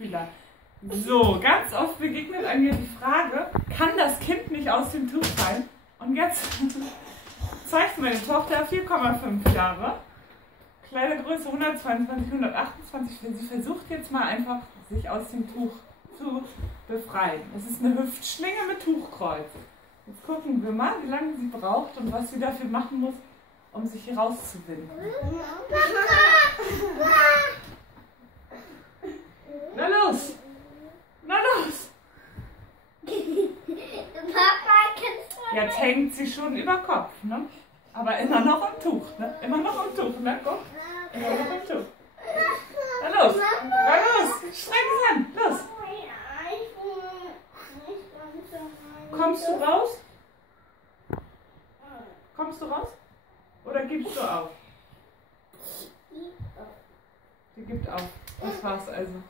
Spieler. So, ganz oft begegnet an mir die Frage, kann das Kind nicht aus dem Tuch fallen? Und jetzt zeigt meine Tochter 4,5 Jahre, Kleidergröße 122, 128. Sie versucht jetzt mal einfach, sich aus dem Tuch zu befreien. Das ist eine Hüftschlinge mit Tuchkreuz. Jetzt gucken wir mal, wie lange sie braucht und was sie dafür machen muss, um sich hier rauszuwinden. Na los! Na los! Jetzt hängt sie schon über Kopf, ne? Aber immer noch im Tuch, ne? Immer noch im Tuch, ne? Guck. Immer noch im Tuch. Na los! Na los! Streck dich an! Los! Kommst du raus? Kommst du raus? Oder gibst du auf? Sie gibt auf. Das war's also.